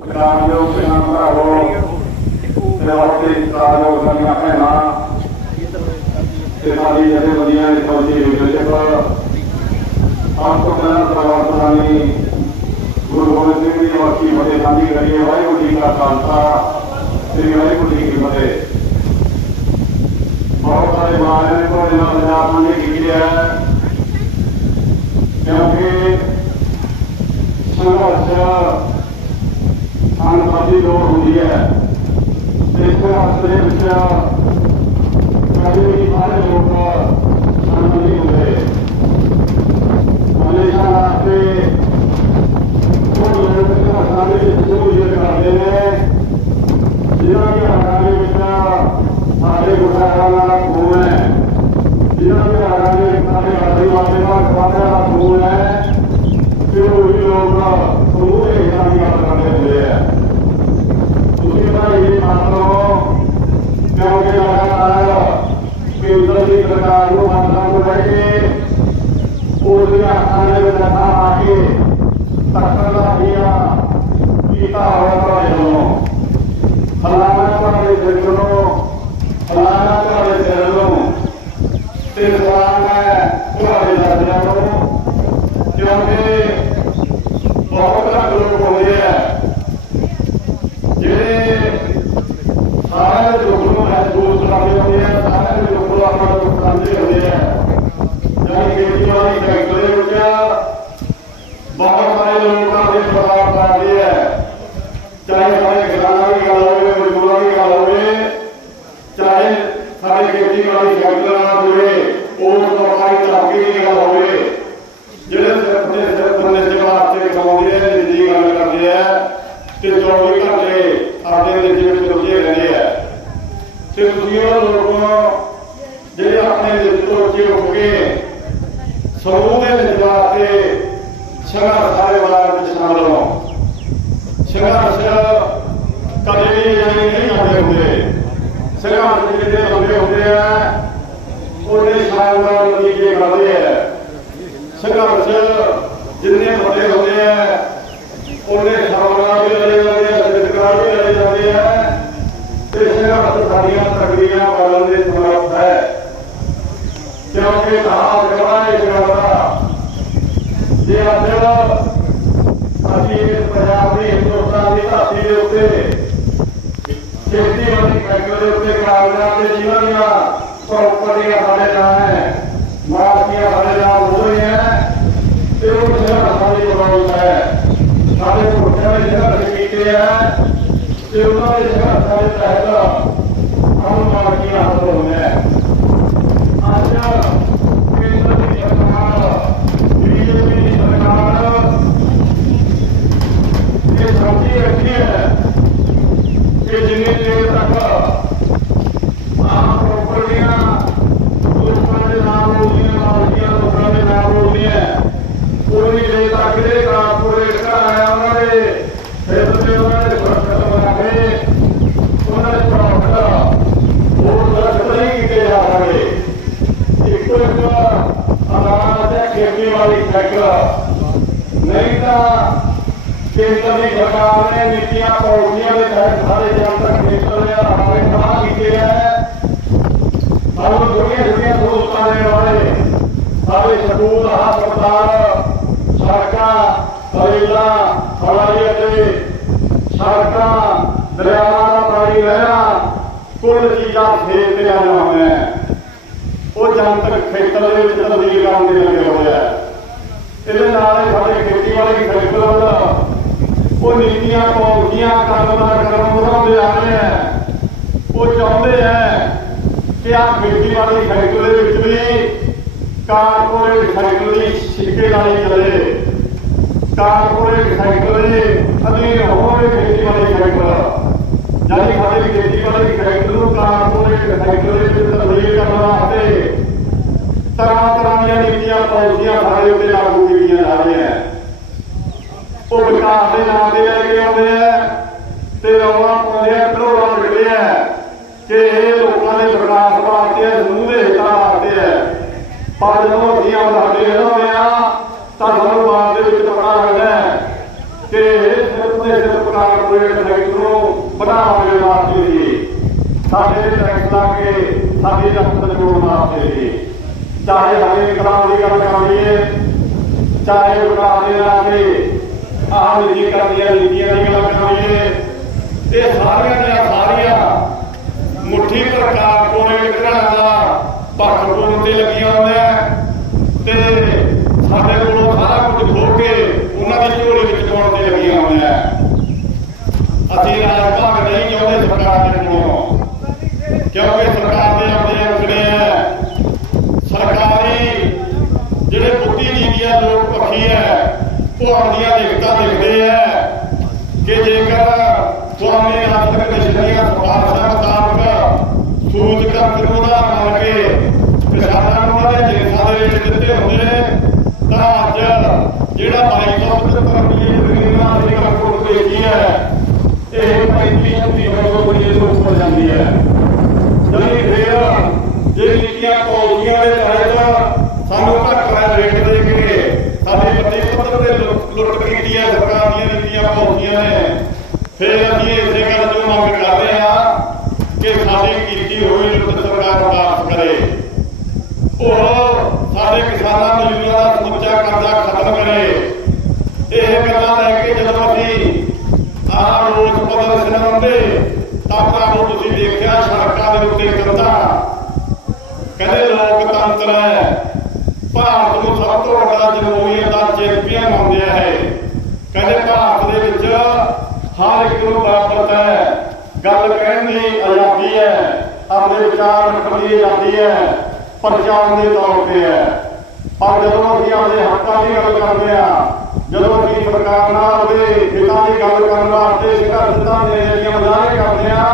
ਕਾਮਯੋਗ ਭੈਣਾਂ ਭਰਾਵੋ ਤੇ ਕਾਮਯੋਗ ਸਾਡੀਆਂ ਭੈਣਾਂ। ਤੇ ਸਾਡੀ ਜਿਹੜੇ ਵਧੀਆ ਨੇ ਲੀਡਰਸ਼ਿਪ ਆਪ ਤੋਂ ਪਹਿਲਾਂ ਸਰਦਾਰ ਪ੍ਰਧਾਨੀ ਗੁਰੂ ਗੋਬਿੰਦ ਸਿੰਘ ਜੀ ਦੀ ਵਰਤੀ ਫਤਿਹ ਕਰੀਏ ਵਾਹਿਗੁਰੂ ਜੀ ਕਾ ਖਾਲਸਾ, ਸ੍ਰੀ ਵਾਹਿਗੁਰੂ ਜੀ ਕੀ ਫਤਿਹ। ਬਹੁਤ ਸਾਰੇ ਮਾਰਿਆਂ ਤੁਹਾਡੇ ਨਾਲ ਪੰਜਾਬ ਸਾਂਝੀ ਕੀਤੀ ਹੈ, ਕਿਉਂਕਿ ਸੰਘਰਸ਼ ਅਨਪਾਤੀ ਲੋੜ ਹੁੰਦੀ ਹੈ। ਇਸ ਵਾਸਤੇ ਵਿੱਚ ਕਦੇ ਵੀ ਸਾਰੇ ਲੋਕ ਸ਼ਾਮਲ ਨਹੀਂ ਹੁੰਦੇ। ਹਮੇਸ਼ਾ ਵਾਸਤੇ ਉਹ ਲੋਕ ਜਿਹੜਾ ਸਾਡੇ ਵਿੱਚ ਸ਼ਮੂਲੀਅਤ ਕਰਦੇ ਨੇ, ਜਿਨ੍ਹਾਂ ਦੇ ਹੱਕਾਂ ਵਿੱਚ ਸਾਡੇ ਗੁਰਦਾਰਾਂ ਦਾ ਖੂਨ ਹੈ। ਜਿਹੜਾ ਦੇ ਹੱਕਾਂ ਸਾਡੇ ਆਦਿਵਾਸੀ ਦਾ ਖਵਾਜਾ ਦਾ ਖੂਨ ਹੈ। ਕਿ ਉਹ ਲੋਕ ਸਮੂਹ ਦੇ ਹਿੱਤਾਂ ਦੀ ਗੱਲ ਕਰਦੇ ਹੁੰਦੇ ਆ ਤੁਸੀਂ ਤਾਂ ਇਹ ਮੰਨ ਲਓ ਕਿਉਂਕਿ ਲਗਾਤਾਰ ਕੇਂਦਰ ਦੀ ਸਰਕਾਰ ਨੂੰ ਮੰਨਣਾ ਨੂੰ ਲੈ ਕੇ ਅੱਖਾਂ ਦੇ ਵਿੱਚ ਅੱਖਾਂ ਆ ਕੇ ਤੱਕਣ ਦਾ ਹੀਆ ਕੀਤਾ ਹੋਇਆ ਤੁਹਾਡੇ ਵੱਲੋਂ ਫਲਾਣਾ ਤੁਹਾਡੇ ਦਿਲ ਨੂੰ ਫਲਾਣਾ ਤੁਹਾਡੇ ਦਿਲ ਨੂੰ ਤੇ ਫਲਾਣਾ ਤੁਹਾਡੇ ਦਰਜਿਆਂ ਨੂੰ ਕਿਉਂਕਿ ਬਹੁਤ ਘੱਟ ਲੋਕ ਹੁੰਦੇ ਆ ਜਿਹੜੇ ਸਾਰੇ ਦੁੱਖ ਨੂੰ ਮਹਿਸੂਸ ਕਰਦੇ ਹੁੰਦੇ ਆ ਸਾਰੇ ਦੁੱਖ ਨੂੰ ਆਪਣਾ ਦੁੱਖ ਸਮਝਦੇ ਹੁੰਦੇ ਆ ਜਾਨੀ ਖੇਤੀਬਾੜੀ ਸੈਕਟਰ ਦੇ ਵਿੱਚ ਬਹੁਤ ਸਾਰੇ ਲੋਕ ਆਪਣੇ ਪ੍ਰਭਾਵ ਕਰਦੇ ਆ ਚਾਹੇ ਸਾਡੇ ਕਿਸਾਨਾਂ ਦੀ ਗੱਲ ਹੋਵੇ ਮਜ਼ਦੂਰਾਂ ਦੀ ਗੱਲ ਹੋਵੇ ਚਾਹੇ ਸਾਡੇ ਖੇਤੀਬਾੜੀ ਸੈਕਟਰ ਨਾਲ ਜੁੜੇ ਉਸ ਵਪਾਰੀ ਤਬਕੇ ਦੀ ਗੱਲ ਹੋਵੇ ਜਿਹੜੇ ਸਿਰਫ ਤੇ ਸਿਰਫ ਬੰਦੇ ਦੇ ਵਾਸਤੇ ਕਮਾਉਂਦੇ ਆ ਜਿੰਦੀ ਗੱਲ ਕਰਦੇ ਆ ਤੇ 24 ਘੰਟੇ ਸਾਡੇ ਦੇ ਵਿੱਚ ਰੁੱਝੇ ਰਹਿੰਦੇ ਆ। ਤੇ ਤੁਸੀਂ ਉਹ ਲੋਕ, ਜਿਹੜੇ ਆਪਣੇ ਦਿਲ ਤੋਂ ਹੋ ਕੇ ਸਮੂਹ ਦੇ ਵਿੱਚ ਵਾਸਤੇ ਸੰਘਰਸ਼ ਸਾਰੇ ਵਾਰ ਵਿੱਚ ਸ਼ਾਮਲ ਹੋ ਸੰਘਰਸ਼ ਕਦੇ ਵੀ ਜਾਣੀ ਨਹੀਂ ਆਉਂਦੇ ਹੁੰਦੇ। ਸੰਘਰਸ਼ ਜਿਹੜੇ ਲੰਬੇ ਹੁੰਦੇ ਆ ਉਹਨੇ ਸ਼ਾਨਦਾਰ ਨਤੀਜੇ ਕਰਦੇ ਆ। ਸੰਘਰਸ਼ ਜਿੰਨੇ ਵੱਡੇ ਹੁੰਦੇ ਆ ਉਹਨੇ ਸ਼ਾਨਦਾਰ ਵੀ ਲੜੇ ਜਾਂਦੇ ਆ ਸਤਿਕਾਰ ਵੀ ਲੜੇ ਜਾਂਦੇ ਆ। ਤੇ ਸੰਘਰਸ਼ ਸਾਡੀਆਂ ਤਕੜੀਆਂ ਬਦਲਣ ਦੇ ਸਮਰੱਥ ਹੈ। ਕਿਉਂਕਿ ਹਾਲ ਕਰਾ ਇਸ ਗੱਲ ਦਾ। ਜੇ ਅੱਜ ਅਸੀਂ ਇਸ ਪੰਜਾਬ ਦੀ ਹਿੰਦੁਸਤਾਨ ਦੀ ਧਰਤੀ ਦੇ ਉੱਤੇ ਖੇਤੀਬਾੜੀ ਫੈਕਟਰੀ ਦੇ ਉੱਤੇ ਕਾਗਜ਼ਾਂ ਤੇ ਜਿਨ੍ਹਾਂ ਦੀਆਂ ਪ੍ਰਾਪਰਟੀਆਂ ਸਾਡੇ ਨਾਮ ਹੈ, ਮਾਲਕੀਆਂ ਸਾਡੇ ਨਾਮ ਹੋ ਰਹੀਆਂ ਤੇ ਉਹ ਜਿਹੜਾ ਸਾਡੀ ਬਦੌਲਤ ਹੈ, ਸਾਡੇ ਪੁਰਖਿਆਂ ਨੇ ਜਿਹੜਾ ਕੀਤੇ ਹੈ ਤੇ ਉਹਨਾਂ ਦੇ ਜਿਹੜਾ ਸਾਡੇ ਤਹਿਤ ਹਮ ਮਾਲਕੀਆਂ ਹਾਸਲ ਹੋਈਆਂ ਅੱਜ ਕੇਂਦਰ ਦੀ ਸਰਕਾਰ ਬੀਜੇਪੀ ਦੀ ਸਰਕਾਰ ਇਹ ਸਮਝੀ ਰੱਖੀ ਹੈ ਕਿ ਜਿੰਨੇ ਦੇਰ ਤੱਕ ਆਮ ਪ੍ਰੋਪਰਟੀਆਂ ਲੋਕਾਂ ਦੇ ਨਾਮ ਹੋਣੀਆਂ ਮਾਲਕੀਆਂ ਲੋਕਾਂ ਦੇ ਨਾਮ ਹੋਣੀਆਂ ਉਨੀ ਦੇਰ ਤੱਕ ਇਹ ਕਾਰਪੋਰੇਟ ਕਰਾਇਆ ਉਹਨਾਂ ਦੇ ਫਿਰ ਤੇ ਉਹਨਾਂ ਦੇ ਸੁਰੱਖਿਅਤ ਬਣਾ ਕੇ ਉਹਨਾਂ ਦੇ ਪ੍ਰੋਫਿਟ ਹੋਰ ਦਰਖਤ ਨਹੀਂ ਕੀਤੇ ਜਾ ਸਕਦੇ ਇੱਕੋ ਇੱਕ ਅਨਾਜ ਹੈ ਖੇਤੀਬਾੜੀ ਸੈਕਟਰ ਨਹੀਂ ਤਾਂ ਕੇਂਦਰ ਦੀ ਸਰਕਾਰ ਨੇ ਨੀਤੀਆਂ ਪਾਲਿਸੀਆਂ ਦੇ ਤਹਿਤ ਸਾਰੇ ਜਨਤਕ ਖੇਤਰ ਦੇ ਆਪਣੇ ਸਮਾਂ ਕੀਤੇ ਹੈ। ਸਾਨੂੰ ਦੁਨੀਆ ਦੁਨੀਆ ਸਹੂਲਤਾਂ ਦੇਣ ਵਾਲੇ ਸਾਰੇ ਸਕੂਲ ਹਸਪਤਾਲ ਸੜਕਾਂ, ਰੇਲਾਂ ਹਵਾਈ ਅੱਡੇ ਸੜਕਾਂ, ਦਰਿਆਵਾਂ ਦਾ ਪਾਣੀ ਰਹਿਣਾ ਕੁੱਲ ਚੀਜ਼ਾਂ ਫੇਰ ਤੇ ਆਉਣਾ ਹੋਇਆ ਉਹ ਜਨਤਕ ਖੇਤਰ ਦੇ ਵਿੱਚ ਤਬਦੀਲ ਕਰਨ ਦੇ ਲੱਗੇ ਹੋਇਆ ਇਹਦੇ ਨਾਲ ਸਾਡੇ ਸਾਡੇ ਖੇਤੀਬਾੜੀ ਖੇਤਰ ਉਹ ਨੀਤੀਆਂ ਪਾਲਿਸੀਆਂ ਕਰਮਦਾਰ ਕਰਮ ਵਧਾਉਂਦੇ ਆ ਰਹੇ ਆ। ਉਹ ਚਾਹੁੰਦੇ ਆ ਕਿ ਆ ਖੇਤੀਬਾੜੀ ਖੇਤਰ ਦੇ ਵਿੱਚ ਵੀ, ਕਾਰਪੋਰੇਟ ਖੇਤਰ ਦੀ ਠੇਕੇਦਾਰੀ ਚੱਲੇ ਕਾਰਪੋਰੇਟ ਖੇਤਰ ਦੇ ਅਧੀਨ ਹੋਵੇ ਖੇਤੀਬਾੜੀ ਖੇਤਰ ਜਾਨੀ ਸਾਡੇ ਖੇਤੀਬਾੜੀ ਖੇਤਰ ਨੂੰ ਕਾਰਪੋਰੇਟ ਖੇਤਰ ਦੇ ਵਿੱਚ ਤਬਦੀਲ ਕਰਨ ਵਾਸਤੇ। ਤਰ੍ਹਾਂ ਤਰ੍ਹਾਂ ਦੀਆਂ ਨੀਤੀਆਂ ਪਾਲਿਸੀਆਂ ਸਾਡੇ ਉੱਤੇ ਲਾਗੂ ਕੀਤੀਆਂ ਜਾ ਰਹੀਆਂ। ਉਹ ਵਿਕਾਸ ਦੇ ਨਾਂ ਤੇ ਲੈ ਕੇ ਆਉਂਦੇ ਆ ਤੇ ਰੌਲਾ ਪਾਉਂਦੇ ਆ ਕਰੋੜਾਂ ਰੁਪਏ ਆ ਕਿ ਇਹ ਲੋਕਾਂ ਦੇ ਵਿਕਾਸ ਵਾਸਤੇ ਸਮੂਹ ਦੇ ਹਿੱਤਾਂ ਵਾਸਤੇ ਹੈ ਪਰ ਜਦੋਂ ਅਸੀਂ ਆਪ ਸਾਡੇ ਰਹਿੰਦੇ ਆ, ਤਾਂ ਸਾਨੂੰ ਬਾਅਦ ਦੇ ਵਿੱਚ ਪਤਾ ਲੱਗਦਾ ਕਿ ਇਹ ਸਿਰਫ ਤੇ ਸਿਰਫ ਕਾਰਪੋਰੇਟ ਕਾਰਪੋਰੇਟ ਸੈਕਟਰ ਨੂੰ ਵਧਾਉਣ ਦੇ ਵਾਸਤੇ ਜੀ ਸਾਡੇ ਟੈਕਸ ਲਾ ਕੇ, ਸਾਡੀ ਰਕਮ ਜੋੜਨ ਵਾਸਤੇ ਜੀ ਚਾਹੇ ਹਰੇ ਕਰਾਉਣ ਦੀ ਗੱਲ ਕਰ ਚਾਹੇ ਵਿਕਾਸ ਦੇ ਨਾਂ ਤੇ ਆਹ ਨਿੱਜੀ ਕਰਦੀਆਂ ਦੀ ਗੱਲ ਕਰ ਲਈਏ ਸਾਰੀਆਂ ਦੀਆਂ ਸਾਰੀਆਂ ਮੁੱਠੀ ਪਰ ਕਾਰਪੋਰੇਟ ਘਰਾਂ ਦਾ ਪੱਖ ਪੂਰਨ ਤੇ ਲੱਗੀਆਂ ਹੋਈਆਂ ਤੇ ਸਾਡੇ ਕੋਲੋਂ ਸਾਰਾ ਕੁਝ ਖੋ ਕੇ ਉਹਨਾਂ ਦੀ ਝੋਲੀ ਵਿੱਚ ਪਾਉਣ ਤੇ ਲੱਗੀਆਂ ਹੋਈਆਂ ਅਸੀਂ ਰਾਜ ਭਾਗ ਨਹੀਂ ਚਾਹੁੰਦੇ ਸਰਕਾਰ ਦੇ ਕੋਲੋਂ, ਕਿਉਂਕਿ ਸਰਕਾਰ ਦੇ ਆਪਣੇ ਅੰਕੜੇ ਹੈ ਸਰਕਾਰੀ ਜਿਹੜੇ ਬੁੱਧੀਜੀਵੀ ਆ ਲੋਕ ਪੱਖੀ ਹੈ ਉਹ ਆਪਣੀਆਂ ਲਿਖਤਾਂ ਹੈ ਕਿ ਜੇਕਰ ਸੁਆਮੀ ਆਰਥਿਕ ਨਿਸ਼ਚੀਆਂ ਸਿਫਾਰਸ਼ਾਂ ਮੁਤਾਬਕ ਸੂਦ ਕਰ ਉਹਦਾ ਮੰਨ ਕੇ ਕਿਸਾਨਾਂ ਨੂੰ ਉਹਨਾਂ ਦੇ ਜੇਸਾਂ ਦੇ ਵਿੱਚ ਦਿੱਤੇ ਹੁੰਦੇ ਤਾਂ ਅੱਜ ਜਿਹੜਾ ਬਾਈ ਰੁਪਏ ਜ਼ਮੀਨ ਨਾਲ ਅਸੀਂ ਕਣਕ ਵੇਚੀ ਹੈ ਇਹ 35 30 ਰੁਪਏ ਤੋਂ ਉੱਪਰ ਜਾਂਦੀ ਹੈ ਜਣੀ ਫੇਰ ਜੇ ਨੀਤੀਆਂ ਪੌਲੀਆਂ ਦੇ ਤਹਿਤ ਸਾਨੂੰ ਘੱਟ ਰੇਟ ਦੇ ਕੇ ਸਾਡੀ ਪੱਤੀ ਪੱਤਰ ਤੇ ਲੁੱਟ ਲੁੱਟ ਕੀਤੀ ਹੈ ਸਰਕਾਰ ਦੀਆਂ ਨੀਤੀਆਂ ਪੌਲੀਆਂ ਨੇ ਫਿਰ ਅਸੀਂ ਇਸੇ ਗੱਲ ਤੋਂ ਮੰਗ ਕਰ ਰਹੇ ਹਾਂ ਕਿ ਸਾਡੀ ਕੀਤੀ ਹੋਈ ਲੁੱਟ ਸਰਕਾਰ ਵਾਪਸ ਕਰੇ ਉਹ ਸਾਡੇ ਕਿਸਾਨਾਂ ਮਜ਼ਦੂਰਾਂ ਦਾ ਸਮੁੱਚਾ ਕਰਜ਼ਾ ਖਤਮ ਕਰੇ। ਇਹ ਗੱਲਾਂ ਲੈ ਕੇ ਜਦੋਂ ਅਸੀਂ ਆਹ ਰੋਸ ਪ੍ਰਦਰਸ਼ਨ ਹੁੰਦੇ ਤਾਂ ਤੁਹਾਨੂੰ ਤੁਸੀਂ ਦੇਖਿਆ ਸੜਕਾਂ ਦੇ ਉੱਤੇ ਕੰਧਾਂ। ਕਹਿੰਦੇ ਲੋਕਤੰਤਰ ਹੈ। ਭਾਰਤ ਨੂੰ ਸਭ ਤੋਂ ਵੱਡਾ ਜਮਹੂਰੀਅਤ ਦਾ ਚੈਂਪੀਅਨ ਮੰਨਿਆ ਹੈ ਕਹਿੰਦੇ ਭਾਰਤ ਦੇ ਵਿੱਚ ਹਰ ਇੱਕ ਨੂੰ ਬਰਾਬਰ ਹੈ। ਗੱਲ ਕਹਿਣ ਦੀ ਆਜ਼ਾਦੀ ਹੈ। ਆਪਣੇ ਵਿਚਾਰ ਰੱਖਣ ਦੀ ਆਜ਼ਾਦੀ ਹੈ। ਪ੍ਰਚਾਰ ਦੇ ਤੌਰ ਤੇ ਹੈ। ਪਰ ਜਦੋਂ ਅਸੀਂ ਆਪਣੇ ਹੱਕਾਂ ਦੀ ਗੱਲ ਕਰਦੇ ਆ ਜਦੋਂ ਅਸੀਂ ਸਰਕਾਰ ਨਾਲ ਉਹਦੇ ਹਿੱਤਾਂ ਦੀ ਗੱਲ ਕਰਨ ਵਾਸਤੇ ਸਿੱਧਾ ਸਿੱਧਾ ਨਿਆਂ ਮੁਜ਼ਾਹਰੇ ਕਰਦੇ ਆ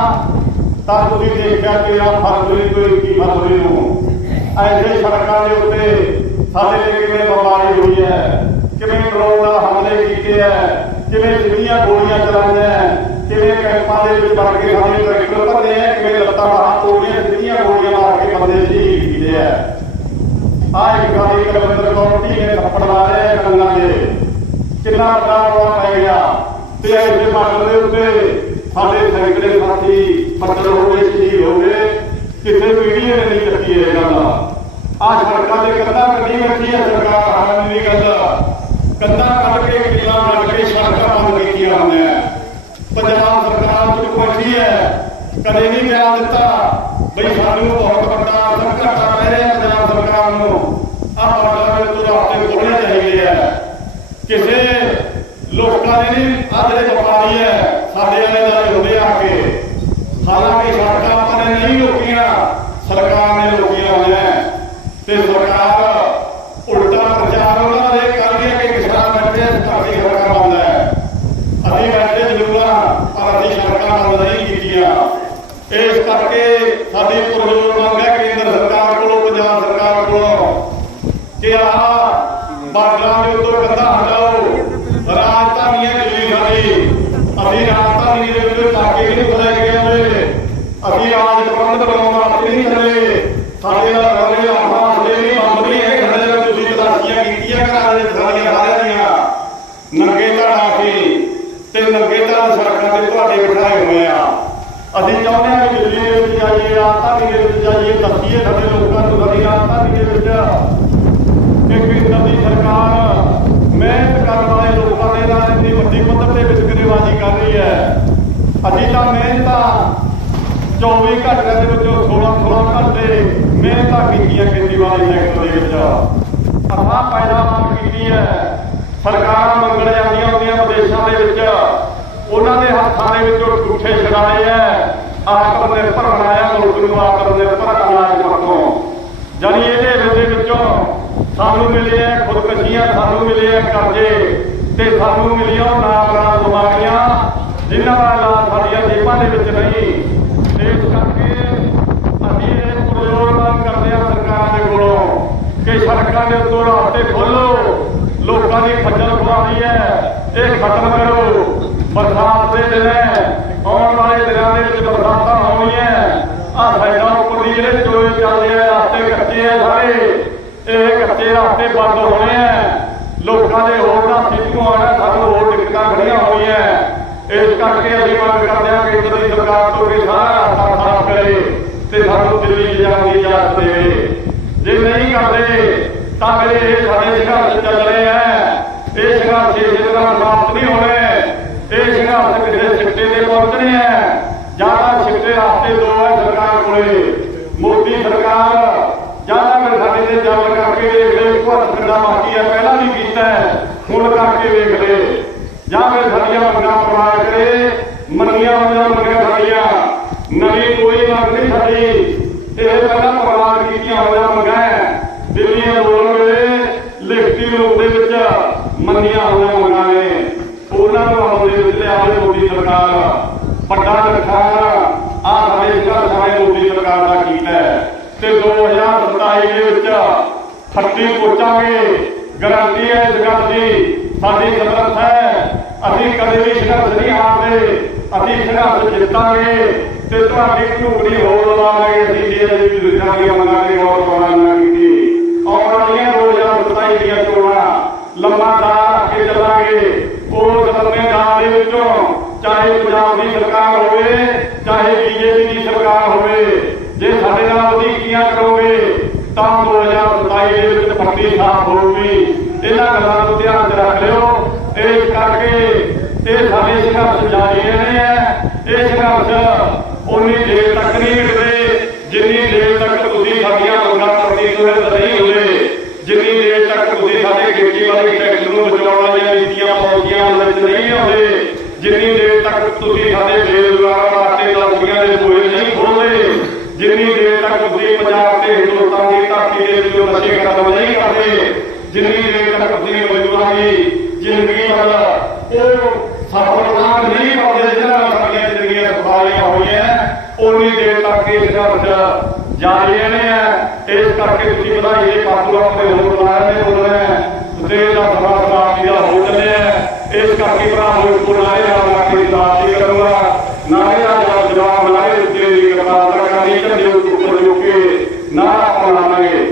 ਤਾਂ ਤੁਸੀਂ ਦੇਖਿਆ ਕਿ ਆ ਫਰਵਰੀ ਤੋਂ 21 ਫਰਵਰੀ ਨੂੰ ਐਸੇ ਸੜਕਾਂ ਦੇ ਉੱਤੇ ਸਾਡੇ ਤੇ ਕਿਵੇਂ ਬਿਮਾਰੀ ਹੋਈ ਹੈ ਕਿਵੇਂ ਡਰੋਨ ਨਾਲ ਹਮਲੇ ਕੀਤੇ ਹੈ ਕਿਵੇਂ ਸਿੱਧੀਆਂ ਗੋਲੀਆਂ ਚਲਾਈਆਂ ਹੈ, ਕਿਵੇਂ ਕੈਂਪਾਂ ਦੇ ਵਿੱਚ ਵੜ ਕੇ ਸਾਡੇ ਟਰੈਕਟਰ ਭਰਦੇ ਆ ਕਿਵੇਂ ਲੱਤਾਂ ਬਾਹਾਂ ਤੋੜੀਆਂ ਸਿੱਧੀਆਂ ਗੋਲੀਆਂ ਮਾਰ ਕੇ ਬੰਦੇ ਸ਼ਹੀਦ ਕੀਤੇ ਆ ਆ ਗਾੜੀ ਕਲਵੰਦਰ ਕੌਂਟੀ ਨੇ ਥੱਪੜ ਮਾਰਿਆ ਕੰਨਾਂ ਦੇ। ਕਿੰਨਾ ਵੱਡਾ ਰੌਲਾ ਪੈ ਗਿਆ। ਤੇ ਐਸੇ ਬਾਰਡਰ ਦੇ ਉੱਤੇ ਸਾਡੇ ਸੈਂਕੜੇ ਸਾਥੀ ਪੱਤਰ ਹੋ ਸ਼ਹੀਦ ਹੋ ਗਏ। ਕਿਸੇ ਮੀਡੀਆ ਨੇ ਨਹੀਂ ਚੱਕੀ ਇਹ ਗੱਲ? ਆ ਸੜਕਾਂ ਦੇ ਕੰਧਾਂ ਕੱਢੀ ਬੈਠੀ ਹੈ ਸਰਕਾਰ ਹਾਰਨ ਦੀ ਗੱਲ। ਕੰਧਾਂ ਕੱਢ ਕੇ, ਕਿਲਾ ਕੱਢ ਕੇ ਸੜਕਾਂ ਬੰਦ ਕੀਤੀਆਂ ਹੋਈਆਂ। ਪੰਜਾਬ ਸਰਕਾਰ ਚੁੱਪ ਬੈਠੀ ਹੈ। ਕਦੇ ਨਹੀਂ ਬਿਆਨ ਦਿੱਤਾ। ਬਈ ਸਾਨੂੰ ਬਹੁਤ ਵੱਡਾ ਸੰਕਟ ਪੈ ਰਿਹਾ ਪੰਜਾਬ ਸਰਕਾਰ ਨੂੰ। ਆਹ ਬਾਰਡਰ ਦੇ ਉੱਤੇ ਰਾਸਤੇ ਚਾਹੀਦੇ ਆ। ਕਿਸੇ ਲੋਕਾਂ ਨੇ ਨਹੀਂ ਜਿਹੜੇ ਵਪਾਰੀ ਹੈ ਸਾਡੇ ਵਾਲੇ ਦਾ ਹੁੰਦੇ ਆ ਕੇ। ਹਾਲਾਂਕਿ ਸੜਕਾਂ ਆਪਾਂ ਨੇ ਨਹੀਂ ਰੋਕੀਆਂ, ਸਰਕਾਰ ਨੇ ਰੋਕੀਆਂ ਹੋਈਆਂ। ਤੇ ਸਰਕਾਰ ਉਲਟਾ ਪ੍ਰਚਾਰ ਉਹਨਾਂ ਦੇ ਕਰਦੀ ਹੈ ਕਿ ਕਿਸਾਨ ਬੈਠੇ ਧਰਤੀ ਸੜਕਾਂ ਬੰਦ ਹੈ ਅਸੀਂ ਬੈਠੇ ਜ਼ਰੂਰ ਹਾਂ ਪਰ ਅਸੀਂ ਸੜਕਾਂ ਬੰਦ ਨਹੀਂ ਕੀਤੀਆਂ ਇਸ ਕਰਕੇ ਸਾਡੀ ਪੁਰਜੋਰ ਮੰਗ ਹੈ ਕੇਂਦਰ ਸਰਕਾਰ ਕੋਲੋਂ ਪੰਜਾਬ ਸਰਕਾਰ ਕੋਲੋਂ ਕਿ ਦੇ ਉੱਤੇ ਕੰਧਾ ਹਟਾਓ। ਰਾਜਧਾਨੀਆਂ ਦਿੱਲੀ ਸਾਡੀ। ਅਸੀਂ ਰਾਜਧਾਨੀ ਦੇ ਵਿੱਚ ਤਾਕੇ ਨਹੀਂ ਖੁਦਾ ਗਏ ਹੋਏ ਅਸੀਂ ਰਾਜ ਪ੍ਰਬੰਧ ਬਣਾਉਣ ਵਾਸਤੇ ਨਹੀਂ ਚੱਲੇ ਸਾਡੇ ਨਾਲ ਰਹੇ ਆਪਾਂ ਹਲੇ ਨਹੀਂ ਬੰਦ ਨਹੀਂ ਹੈ ਸਾਡੇ ਤੁਸੀਂ ਤਲਾਸ਼ੀਆਂ ਕੀਤੀਆਂ ਘਰਾਂ ਦੇ ਸਾਡੀਆਂ ਸਾਰਿਆਂ ਦੀਆਂ। ਨੰਗੇ ਧੜ ਆ ਤੇ ਨੰਗੇ ਧੜ ਸੜਕਾਂ ਤੇ ਤੁਹਾਡੇ ਬਿਠਾਏ ਹੋਏ ਆ। ਅਸੀਂ ਚਾਹੁੰਦੇ ਹਾਂ ਕਿ ਦਿੱਲੀ ਦੇ ਵਿੱਚ ਜਾਈਏ, ਰਾਜਧਾਨੀ ਦੇ ਵਿੱਚ ਜਾਈਏ ਦੱਸੀਏ ਸਾਡੇ ਲੋਕਾਂ ਨੂੰ ਸਾਡੀ ਰਾਜਧਾਨੀ ਦੇ ਵਿੱਚ। ਦੀ ਸਰਕਾਰ ਮਿਹਨਤ ਕਰਨ ਵਾਲੇ ਲੋਕਾਂ ਦੇ ਨਾਲ ਇੰਨੀ ਵੱਡੀ ਪੱਧਰ ਤੇ ਵਿਚਕਰੇਬਾਜ਼ੀ ਕਰ ਰਹੀ ਹੈ। ਅਸੀਂ ਤਾਂ ਮਿਹਨਤਾਂ 24 ਘੰਟਿਆਂ ਦੇ ਵਿੱਚੋਂ 16 16 ਘੰਟੇ ਮਿਹਨਤਾਂ ਕੀਤੀਆਂ ਖੇਤੀਬਾੜੀ ਸੈਕਟਰ ਦੇ ਵਿੱਚ। ਅਸਾਂ ਪੈਦਾਵਾਰ ਕੀਤੀ ਹੈ। ਸਰਕਾਰ ਮੰਗਣ ਜਾਂਦੀਆਂ ਹੁੰਦੀਆਂ ਵਿਦੇਸ਼ਾਂ ਦੇ ਵਿੱਚ। ਉਹਨਾਂ ਦੇ ਹੱਥਾਂ ਦੇ ਵਿੱਚੋਂ ਝੂਠੇ ਛਡਾਏ ਐ ਆਤਮ ਨਿਰਭਰ ਬਣਾਇਆ ਮੁਲਕ ਨੂੰ ਆਤਮ ਨਿਰਭਰ ਅਨਾਜ ਪੱਖੋਂ ਜਾਨੀ ਇਹਦੇ ਵਿੱਚੋਂ ਸਾਨੂੰ ਮਿਲੇ ਐ ਖੁਦਕਸ਼ੀਆਂ, ਸਾਨੂੰ ਮਿਲੇ ਐ ਕਰਜ਼ੇ ਤੇ ਸਾਨੂੰ ਮਿਲੀਆਂ ਨਾਮ ਬਿਮਾਰੀਆਂ, ਜਿਨ੍ਹਾਂ ਦਾ ਇਲਾਜ ਸਾਡੀਆਂ ਜੇਬਾਂ ਦੇ ਵਿੱਚ ਨਹੀਂ। ਇਸ ਕਰਕੇ ਅਸੀਂ ਇਹ ਪੁਰਜ਼ੋਰ ਮੰਗ ਕਰਦੇ ਹਾਂ ਸਰਕਾਰ ਦੇ ਕੋਲੋਂ ਕਿ ਸੜਕਾਂ ਦੇ ਉੱਤੋਂ ਰਾਸਤੇ ਖੋਲੋ ਲੋਕਾਂ ਦੀ ਖੱਜਲ ਖੁਆਰੀ ਹੈ, ਇਹ ਖਤਮ ਕਰੋ। ਬਰਸਾਤ ਦੇ ਦਿਨ ਆਉਣ ਵਾਲੇ ਦਿਨਾਂ ਦੇ ਵਿੱਚ ਬਰਸਾਤਾਂ ਹੋਣੀਆਂ ਆ ਸਾਈਡਾਂ ਉੱਪਰ ਜਿਹੜੇ ਚੋਏ ਚੱਲਦੇ ਆ ਰਾਸਤੇ ਕੱਚੇ ਆ ਸਾਰੇ। ਇਹ ਕੱਚੇ ਰਾਸਤੇ ਬੰਦ ਹੋਣੇ ਆ ਲੋਕਾਂ ਦੇ ਹੋਰ ਦਾ ਸਿੱਧੂ ਆਣਾ ਸਾਨੂੰ ਹੋਰ ਦਿੱਕਤਾਂ ਖੜੀਆਂ ਹੋਈਆਂ ਇਸ ਕਰਕੇ ਅਸੀਂ ਮੰਗ ਕਰਦੇ ਹਾਂ ਕਿ ਕੇਂਦਰ ਦੀ ਸਰਕਾਰ ਤੋਂ ਕਿ ਸਾਰਾ ਰਸਤਾ ਸਾਫ਼ ਕਰੇ ਤੇ ਸਾਨੂੰ ਦਿੱਲੀ ਜਾਣ ਦੀ ਇਜਾਜ਼ਤ ਦੇਵੇ। ਜੇ ਨਹੀਂ ਕਰਦੇ, ਤਾਂ ਫਿਰ ਇਹ ਸਾਡੇ ਸੰਘਰਸ਼ ਚੱਲ ਰਹੇ ਹੈ ਇਹ ਸੰਘਰਸ਼ ਇਸ ਤਰ੍ਹਾਂ ਸਮਾਪਤ ਨਹੀਂ ਹੋਣੇ। ਇਹ ਸੰਘਰਸ਼ ਕਿਸੇ ਸਿੱਟੇ ਤੇ ਪਹੁੰਚਣੇ ਹੈ ਜ਼ਿਆਦਾ ਸਿੱਟੇ ਵਾਸਤੇ ਦੋ ਹੈ ਸਰਕਾਰ ਕੋਲੇ। ਮੋਦੀ ਸਰਕਾਰ ਜ਼ਿਆਦਾ ਮੈਂ ਸਾਡੇ ਤੇ ਜਬਰ ਕਰਕੇ ਵੇਖ ਲੈ ਭੁੱਖ ਕਿੰਨਾ ਬਾਕੀ ਹੈ ਪਹਿਲਾਂ ਵੀ ਕੀਤਾ ਹੈ ਹੁਣ ਕਰਕੇ ਵੇਖ ਲੈ ਜਾਂ ਫਿਰ ਸਾਡੀਆਂ ਮੰਗਾਂ ਪੂਰਾ ਕਰੇ ਮੰਗੀਆਂ ਹੋਈਆਂ ਮੰਗਾਂ ਸਾਡੀਆਂ ਨਵੀਂ ਕੋਈ ਮੰਗ ਨਹੀਂ ਸਾਡੀ ਇਹ ਪਹਿਲਾਂ ਪ੍ਰਵਾਨ ਕੀਤੀਆਂ ਹੋਈਆਂ ਮੰਗਾਂ ਹੈ ਦਿੱਲੀ ਅੰਦੋਲਨ ਵੇਲੇ ਲਿਖਤੀ ਰੂਪ ਦੇ ਵਿੱਚ ਮੰਨੀਆਂ ਹੋਈਆਂ ਮੰਗਾਂ ਨੇ ਉਹਨਾਂ ਨੂੰ ਅਮਲ ਮੋਦੀ ਸਰਕਾਰ ਵੱਡਾ ਨੁਕਸਾਨ ਆ। ਸਾਡੇ ਜਿਹੜਾ ਸਾਡੇ ਮੋਦੀ ਸਰਕਾਰ ਦਾ ਕੀਤਾ ਤੇ 2027 ਦੇ ਵਿੱਚ ਫੱਟੀ ਪੋਚਾਂਗੇ ਗਾਰੰਟੀ ਹੈ ਇਸ ਗੱਲ ਦੀ। ਸਾਡੀ ਸਮਰੱਥ ਹੈ। ਅਸੀਂ ਕਦੇ ਵੀ ਸੰਘਰਸ਼ ਨਹੀਂ ਹਾਰਦੇ। ਅਸੀਂ ਸੰਘਰਸ਼ ਜਿੱਤਾਂਗੇ। ਤੇ ਤੁਹਾਡੀ ਝੂਕੜੀ ਹੋਰ ਲਾਵਾਂਗੇ। ਅਸੀਂ ਜੇ ਅਸੀਂ ਵਿਰੋਧੀਆਂ ਦੀਆਂ ਮੰਗਾਂ ਹੋਰ ਪਾਉਣਾ ਨਾ ਕੀਤੀ ਆਉਣ ਵਾਲੀਆਂ 2027 ਦੀਆਂ ਚੋਣਾਂ ਲੰਮਾ ਦਾ ਕੇ ਚੱਲਾਂਗੇ। ਉਹ ਲੰਮੇਦਾਰ ਦੇ ਵਿੱਚੋਂ, ਚਾਹੇ ਪੰਜਾਬ ਦੀ ਸਰਕਾਰ ਹੋਵੇ, ਚਾਹੇ ਬੀਜੇਪੀ ਦੀ ਸਰਕਾਰ ਹੋਵੇ, ਜੇ ਸਾਡੇ ਨਾਲ ਵਧੀਕੀਆਂ ਕਰੋਗੇ, ਤਾਂ 2027 ਦੇ ਵਿੱਚ ਫੱਟੀ ਸਾਫ਼ ਹੋਊਗੀ। ਇਹਨਾਂ ਗੱਲਾਂ ਨੂੰ ਧਿਆਨ 'ਚ ਰੱਖ ਲਿਓ। ਇਸ ਕਰਕੇ ਇਹ ਸਾਡੇ ਸੰਘਰਸ਼ ਜਾਰੀ ਰਹਿਣੇ ਹੈ ਇਹ ਸੰਘਰਸ਼ ਉਹ ਸਫਲਤਾਂ ਨਹੀਂ ਪਾਉਂਦੇ ਜਿਹਨਾਂ ਨਾਲ ਸਾਡੀਆਂ ਜ਼ਿੰਦਗੀਆਂ ਸੁਖਾਲੀਆਂ ਹੋਈਆਂ ਉਨੀ ਦੇਰ ਤੱਕ ਇਹ ਸੰਘਰਸ਼ ਜਾਰੀ ਰਹਿਣੇ ਆ ਇਸ ਕਰਕੇ ਤੁਸੀਂ ਪਤਾ ਇਹ ਕਾਤੂਆ ਤੇ ਹੋਰ ਬੁਲਾਇਆ ਨਹੀਂ ਬੋਲ ਰਿਹਾ ਤੇ ਦਾ ਸਮਾਂ ਸਮਾਪਤੀ ਦਾ ਹੋ ਚੱਲਿਆ ਇਸ ਕਰਕੇ ਭਰਾ ਹੋਏ ਪੁਰਾਏ ਦਾ ਲਾਕੇ ਦਾ ਜੀ ਕਰੂਗਾ ਨਾਰੇ ਦਾ ਜਵਾਬ ਜਵਾਬ ਲਾਏ ਉੱਤੇ ਦੀ ਕਿਰਪਾ ਕਰਨੀ ਕੰਦੇ ਉੱਪਰ ਜੋਕੇ ਨਾ ਅਪਣਾਵਾਂਗੇ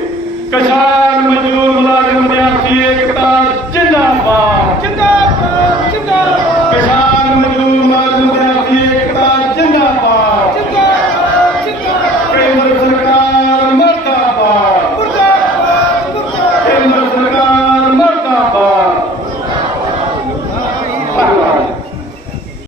ਕਿਸਾਨ ਮਜ਼ਦੂਰ ਮੁਲਾਜ਼ਮ ਵਿਦਿਆਰਥੀ ਇਕਤਾ